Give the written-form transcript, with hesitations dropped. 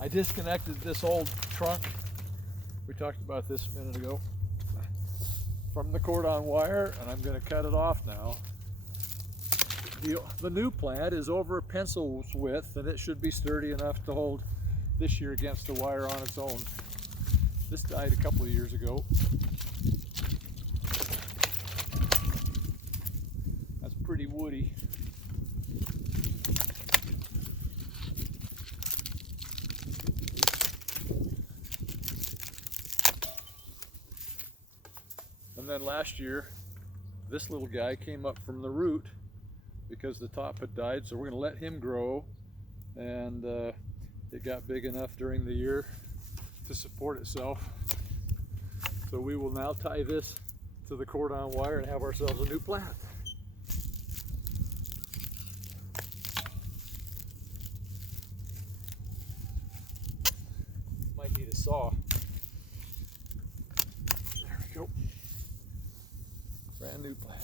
I disconnected this old trunk, we talked about this a minute ago, from the cordon wire, and I'm going to cut it off now. The new plant is over a pencil's width, and it should be sturdy enough to hold this year against the wire on its own. This died a couple of years ago. That's pretty woody. And then last year, this little guy came up from the root because the top had died, so we're going to let him grow, and it got big enough during the year to support itself. So we will now tie this to the cordon wire and have ourselves a new plant. Might need a saw. There we go. Brand new plant.